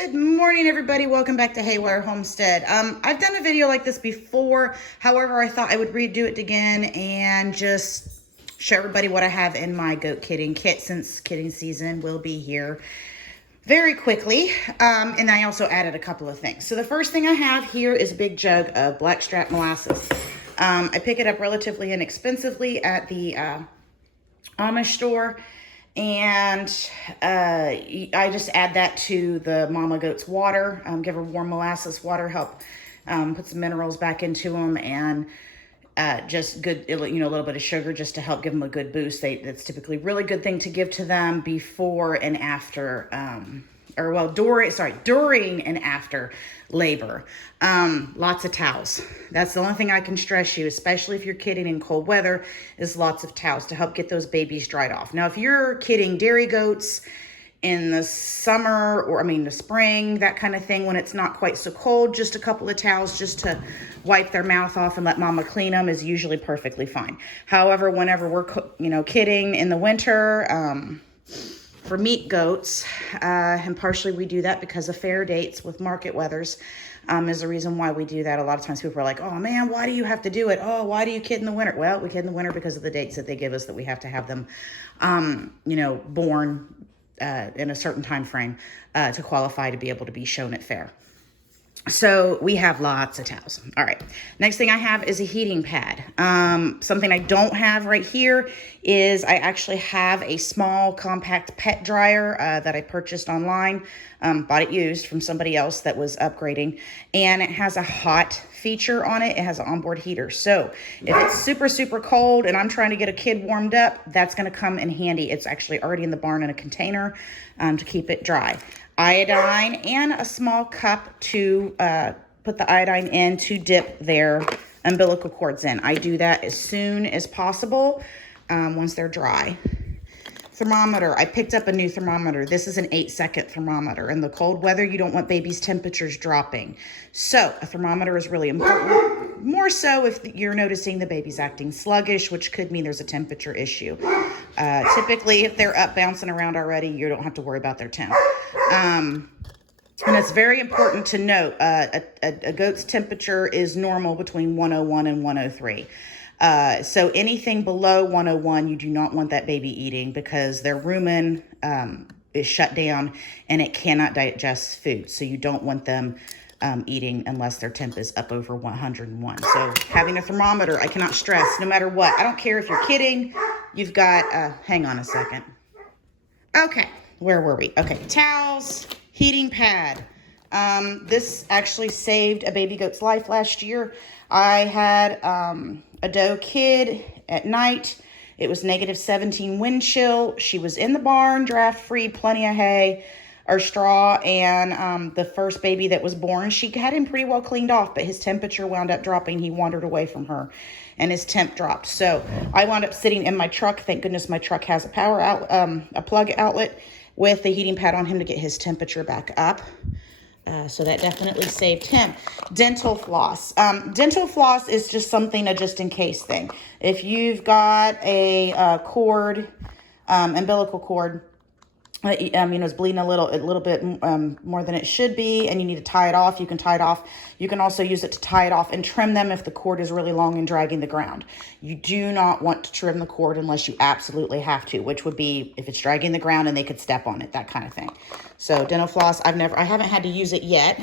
Good morning, everybody. Welcome back to Haywire Homestead. I've done a video like this before. However, I thought I would redo it again and just show everybody what I have in my goat kidding kit, since kidding season will be here very quickly. And I also added a couple of things. So the first thing I have here is a big jug of blackstrap molasses. I pick it up relatively inexpensively at the Amish store. And I just add that to the mama goat's water, give her warm molasses water, help put some minerals back into them, and just good, a little bit of sugar just to help give them a good boost. That's typically a really good thing to give to them before and after, during and after labor. Lots of towels. That's the only thing I can stress you, especially if you're kidding in cold weather, is lots of towels to help get those babies dried off. Now, if you're kidding dairy goats in the summer, or the spring, that kind of thing, when it's not quite so cold, just a couple of towels just to wipe their mouth off and let mama clean them is usually perfectly fine. However, whenever we're kidding in the winter, for meat goats, and partially we do that because of fair dates with market weathers, is the reason why we do that. A lot of times people are like, oh man, why do you have to do it? Oh, why do you kid in the winter? Well, we kid in the winter because of the dates that they give us, that we have to have them, born in a certain time frame to qualify to be able to be shown at fair. So we have lots of towels. All right. Next thing I have is a heating pad. Something I don't have right here is I actually have a small compact pet dryer that I purchased online. Bought it used from somebody else that was upgrading, and it has a hot feature on it. It has an onboard heater. So if it's super, super cold and I'm trying to get a kid warmed up, that's going to come in handy. It's actually already in the barn in a container to keep it dry. Iodine and a small cup to put the iodine in to dip their umbilical cords in. I do that as soon as possible once they're dry. Thermometer. I picked up a new thermometer. This is an 8-second thermometer. In the cold weather, you don't want babies' temperatures dropping. So a thermometer is really important. More so if you're noticing the baby's acting sluggish, which could mean there's a temperature issue. Typically, if they're up bouncing around already, you don't have to worry about their temp. And it's very important to note, a goat's temperature is normal between 101 and 103. So anything below 101, you do not want that baby eating, because their rumen is shut down and it cannot digest food. So you don't want them eating unless their temp is up over 101. So having a thermometer, I cannot stress, no matter what. I don't care if you're kidding. You've got, hang on a second. Okay, where were we? Okay, towels, heating pad. This actually saved a baby goat's life last year. I had a doe kid at night. It was -17 wind chill. She was in the barn, draft free, plenty of hay or straw, and the first baby that was born, she had him pretty well cleaned off, but his temperature wound up dropping. He wandered away from her and his temp dropped. So I wound up sitting in my truck. Thank goodness my truck has a power a plug outlet with the heating pad on him to get his temperature back up. So that definitely saved him. Dental floss. Dental floss is just something, a just in case thing. If you've got a cord, umbilical cord, it's bleeding a little bit more than it should be, and you need to tie it off, you can tie it off. You can also use it to tie it off and trim them if the cord is really long and dragging the ground. You do not want to trim the cord unless you absolutely have to, which would be if it's dragging the ground and they could step on it, that kind of thing. So dental floss, I haven't had to use it yet.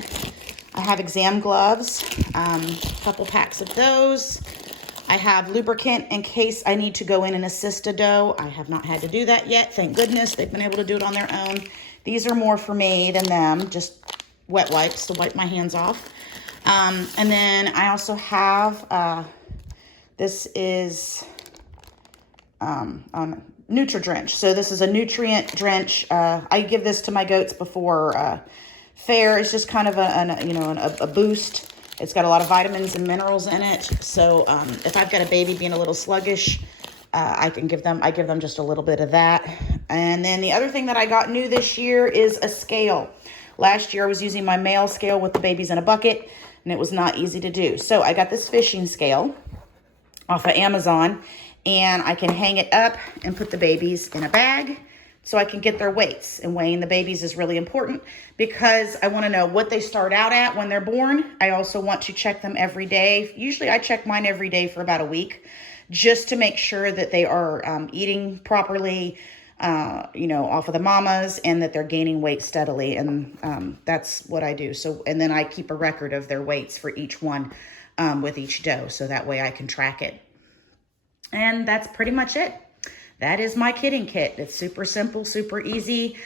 I have exam gloves, a couple packs of those. I have lubricant in case I need to go in and assist a doe. I have not had to do that yet. Thank goodness. They've been able to do it on their own. These are more for me than them, just wet wipes to wipe my hands off. And then I also have, this is Nutri-Drench. So this is a nutrient drench. I give this to my goats before fair. It's just kind of a boost. It's got a lot of vitamins and minerals in it. So if I've got a baby being a little sluggish, I give them just a little bit of that. And then the other thing that I got new this year is a scale. Last year I was using my male scale with the babies in a bucket, and it was not easy to do. So I got this fishing scale off of Amazon, and I can hang it up and put the babies in a bag, so I can get their weights. And weighing the babies is really important because I want to know what they start out at when they're born. I also want to check them every day. Usually I check mine every day for about a week just to make sure that they are eating properly, you know, off of the mamas, and that they're gaining weight steadily. And that's what I do. So, and then I keep a record of their weights for each one with each doe. So that way I can track it. And that's pretty much it. That is my kidding kit. It's super simple, super easy.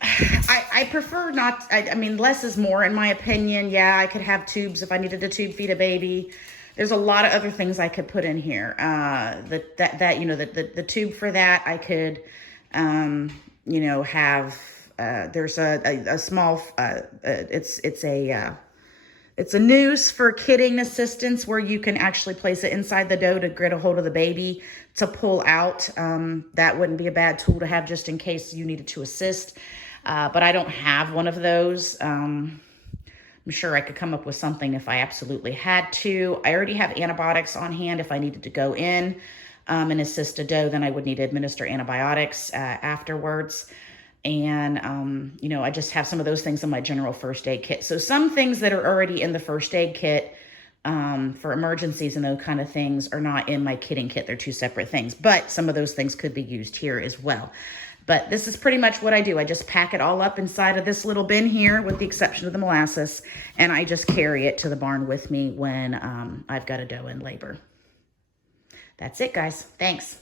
I prefer not, I mean, less is more in my opinion. Yeah, I could have tubes if I needed to tube feed a baby. There's a lot of other things I could put in here. You know, the tube for that, I could, you know, have, there's a small, it's a noose for kidding assistance where you can actually place it inside the doe to get a hold of the baby to pull out. That wouldn't be a bad tool to have just in case you needed to assist. But I don't have one of those. I'm sure I could come up with something if I absolutely had to. I already have antibiotics on hand if I needed to go in and assist a doe, then I would need to administer antibiotics afterwards. And, you know, I just have some of those things in my general first aid kit. So some things that are already in the first aid kit for emergencies and those kind of things are not in my kidding kit. They're two separate things, but some of those things could be used here as well. But this is pretty much what I do. I just pack it all up inside of this little bin here with the exception of the molasses, and I just carry it to the barn with me when I've got a doe in labor. That's it, guys. Thanks.